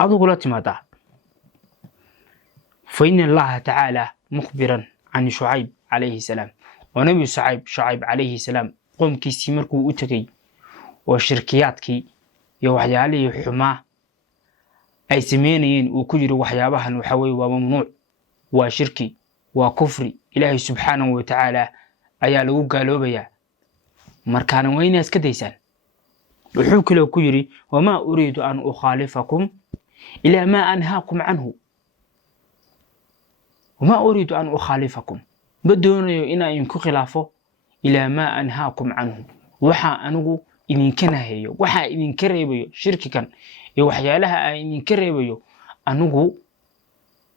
أدو لا تمادا فإن الله تعالى مخبرا عن شعيب عليه السلام ونبي شعيب عليه السلام قوم كي سيمركو أتكي وشركياتكي يوحيالي حما أي سمينين وكجر وحيابها وحوي وممنوع وشركي وكفري إلهي سبحانه وتعالى أيا لو قالوا بيا مركان وين يسكديسان وحوك لو كجري وما أريد أن أخالفكم إلى ما أنهاكم عنه وما أريد أن أخالفكم بدون إن ينكو خلافه إلى ما أنهاكم عنه وحا أنغو إذن كنهيو وحا إذن كريبيو شركي كان يوحيالها إذن كريبيو أنغو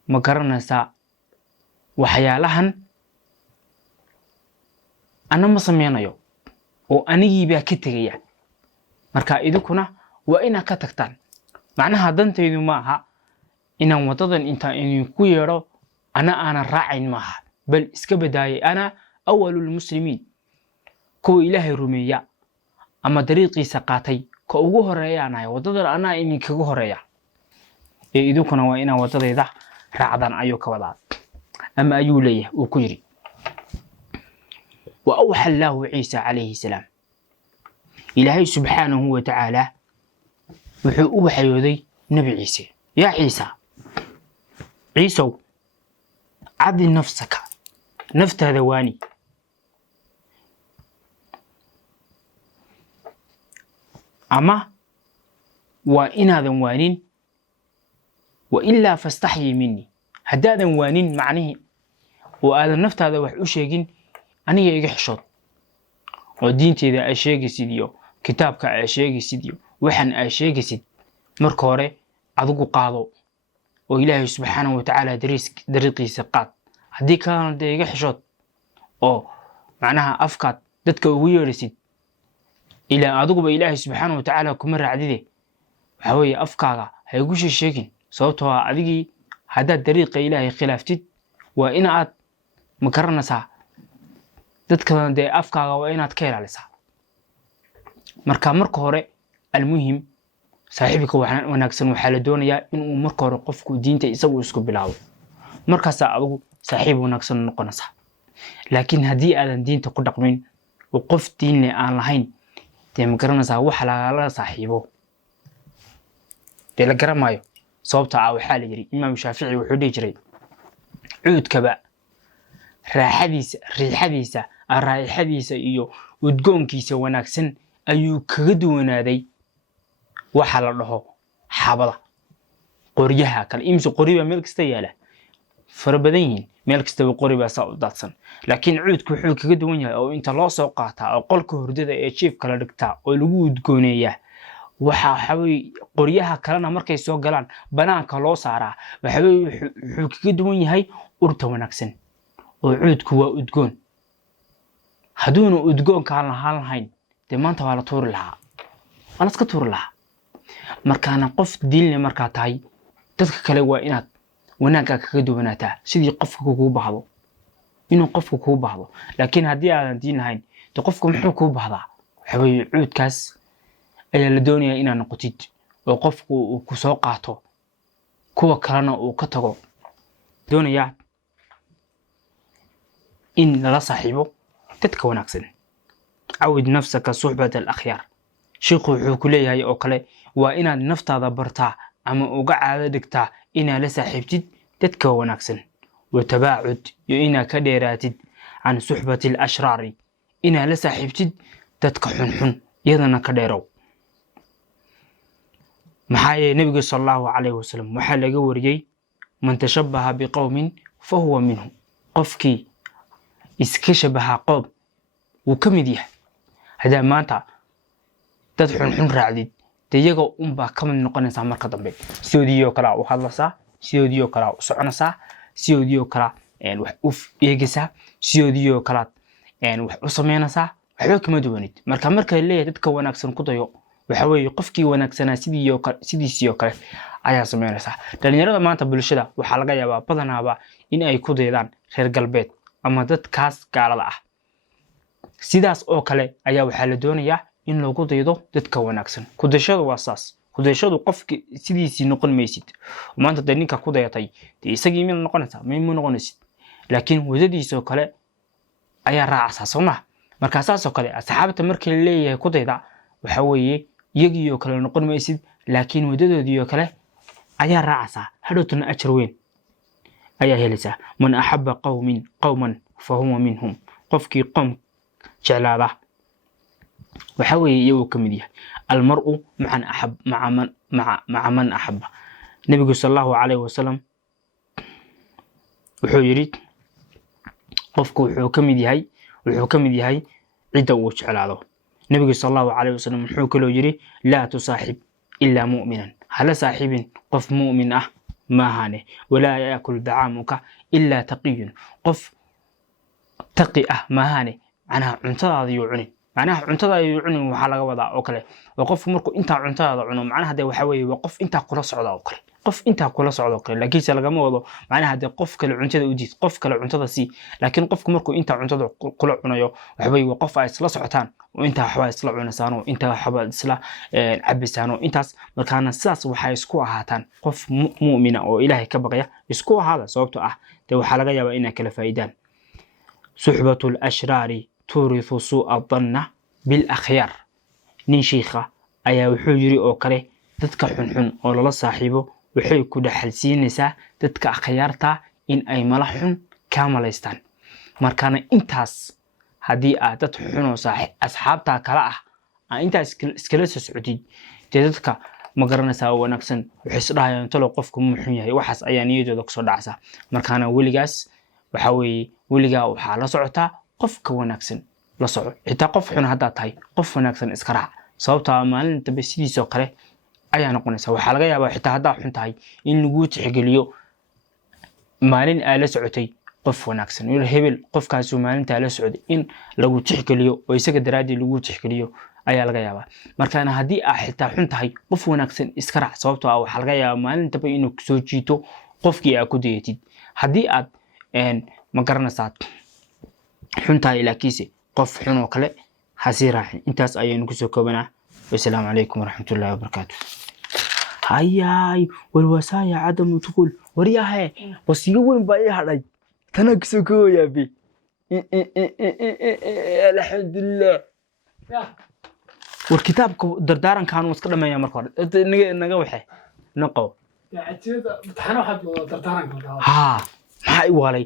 مقرنسا وحيالهن أنا ما سمينايو وأنيجي بها كتغيا marka idukuna waa ina ka tagtaan macnaha dantaydu maaha inaan wadadan inta ku yeero ana raacayn maaha bal iska badaayay ana awwalul muslimiin ko ilaahay rumeeya ama dariiqiisa qaatay ko ugu horeeyanaay wadadan ana kaga horeeya idukuna waa ina wadadayda raacdan ayu ka wadaa ama ayu leeyahay uu ku yiri wa awha Allahu Ciisa alayhi salaam إلهي سبحانه وتعالى وحو حيودي نبي عيسى يا عيسى عدل نفسك نفت هذا واني أما وإن هذا وانين وإلا فاستحيي مني هذا وانين معنيه وهذا النفت هذا وحو شيقين أنا يحشط ودينتي إذا أشياء سيديو كتابك أشياء سيديو وحن أشياء سيد مركوري عضو قاضو وإلهي سبحانه وتعالى دريقي سقاط هدي كان ديك حشوت أو معناها أفكات دتك ويرسيد إلى عضو بإلهي سبحانه وتعالى كمرة عديدة وحوي أفكاغا هيقوش الشيكين صوتها عديقي هذا دريق إلهي خلافتid وإن عاد مكرنا ساعة dadka de afkaaga waa inaad ka ilaalisaa marka hore almuhim saaxiibka wanaagsan waxa la doonayaa inuu marka hore qofku diinta isagu isku bilaabo markaas adigu saaxiib wanaagsan noqonaysa laakiin hadii aadan diinta ku dhaqmin oo qof diin leh aan lahayn de ma garanaysaa waxa la saaxiibo de la garamayo sababta waxa la yiri imaam Shaafici wuxuu dhigi jiray cuudkaba riixadiisa raayixadiisa iyo udgoonkiisa wanaagsan ayuu kaga duwanaaday waxa la dhaho xabada qoryaha kale imsi qoriba meel kasta yaala farabadan yihiin meel kasta qoriba saa u daadsan laakiin cuudku wuxuu kaga duwan yahay oo inta loo soo qaataa oo qolka hurdada ee chief kala dhigtaa oo lagu udgooneeyaa waxa xaway qoryaha kalena markay soo galaan banaanka loo saaraa waxa wuxuu kaga duwan yahay urta wanaagsan oo cuudku waa udgoon haduuna udgoon ka lahayn de maanta waa la tuuri lahaa wala iska tuuri lahaa markaana qof diin leh marka tahay dadka kale waa inaad wanaaga kaga duwanaataa sidii qofka kugu baahdo inuu qofku kugu baahdo laakiin hadii aadan diin lahayn de qofku muxuu kugu baahdaa waxay cuudkaas ayaa la doonayaa inaad noqotid oo qofku uu ku soo qaato kuwa kalena uu ka tago doonayaa in la saaxiibo dadka wanaagsan عود نفسك صحبة الأخيار شيخو حكولي أو كله وإن نفتا برتا أما أوقع دكتا إنا لسحبتد تتكون أكسن وتباعد يإنا كديراتد عن صحبة الأشرار إنا لسحبتد تتكحنحن يدنا كديرو محايا نبي صلى الله عليه وسلم محل قوري من تشبه بقوم فهو منهم قفكي اسكشبها قوم وكمديه هذا مانتا dad xun raacdid tayaga baa ka mid noqonaysa marka dambe sidoodiyo kala u hadlaysa sidoodiyo kala u soconaysa sidoodiyo kala wax u eegaysa sidoodiyo kala wax u sameynaysa waxba kama duwanid marka leeyahay dadka wanaagsan ku dayo waxa weeye qofkii wanaagsanaa sidiisiyo kale ayaa sameynaysa dhalinyarada maanta bulshada waxa laga yaabaa badanaaba in ay ku daydaan reer galbeed ama dadkaas gaalada ah sidaas oo kale ayaa waxa la doonayaa in lagu daydo dadka wanaagsan ku dashada waa saas kudayashadu qofki sidiisii noqon maysid maanta dee ninka ku dayatay dee isagii min noqonaysaa ma noqonaysid laakiin wadadiisoo kale ayaa raacaysaa soo ma marka saasoo kale asxaabta markii la leeyahay ku dayda waxa weeye iyagiioo kale noqon maysid laakiin wadadoodiioo kale ayaa raacaysaa hadhowtana ajar weyn ayaa helaysaa man axaba qawman fahuwa minhum qofkii qoom jeclaada waxa weeye iyagoo ka mid yahay almar'u maca man axaba nebigu sal allahu calayhi wasalam wuxuu yidhi qofku wuxuu ka mid yahay cidda uu jeclaado nebigu sal allahu calayhi wasalam wuxuu kaloo yidhi laa tusaaxib ilaa mu'minan hala saaxiibin qof mu'min ah maahane walaa yaakul dacaamuka ilaa taqiyun qof taqi ah maahane macnaha cuntadaada yuu cunin macnaha cuntada yuu cunin waxaa laga wadaa oo kale waa qofku markuu intaa cuntadaada cuno macnaha dee waxa weeye waa qof intaa kula socda oo kale qof intaa kula socda oo kale laakiinse lagama wado macnaha dee qof kale cuntada u diid qof kale cuntada sii laakiin qofku markuu intaa cuntada kula cunayo waxa weeye waa qof ay isla socotaan oo intaa waxba isla cunaysaan oo intaa waxba isla cabisaan oo intaas markaana sidaas waxay isku ahaataan qof mu'mina oo ilaahay ka baqaya isku ahaada sababtoo ah dee waxaa laga yaabaa inay kala faa'iidaan suxbatul ashraari turithu suu'a dhanna bil akhyaar nin shiikha ayaa wuxuu yiri oo kale dadka xunxun oo lala saaxiibo waxay ku dhaxalsiinaysaa dadka akhyaarta in ay mala xun ka malaystaan markaana intaas haddii aad dad xun oo asxaabta kala ah intaas iskala soo socdid dee dadka ma garanaysaa wanaagsan waxay isdhahayaan talo qofku ma xun yahay waxaas ayaa niyadooda kusoo dhacaysa markaana weligaas waxa weeye weligaa waxaa la socotaa qofka wanaagsan la soco xitaa qof xun haddaad tahay qof wanaagsan iska raac sababtaa maalin dambe sidiisoo kale ayaa noqonaysaa waxaa laga yaabaa xitaa haddaad xun tahay in laguu tixgeliyo maalin aa la socotay qof wanaagsan hebel qofkaasuu maalintaa la socday in lagu tixgeliyo oo isaga daraaddii lagu tixgeliyo ayaa laga yaabaa markaana haddii aad xitaa xun tahay qof wanaagsan iska raac sababtoo ah waxaa laga yaabaa maalin dambe inuu soo jiito qofkii aad ku dayatid haddii aad ma garanaysaa xun tahay laakiinse qof xun oo kale ha sii raacin intaas ayaynu kusoo koobanaa wasalaamu calaykum waraxmatullaahi wabarakaatu hayaay walwasaaya cadamu tuqul waryahe wasiyo weyn baa ii hadhay tanaa kusoo koobayaabe alxamdulilah war kitaabka dardaarankaanu iska dhameeyaa marka hore naga waxe naqo ها ما حي والي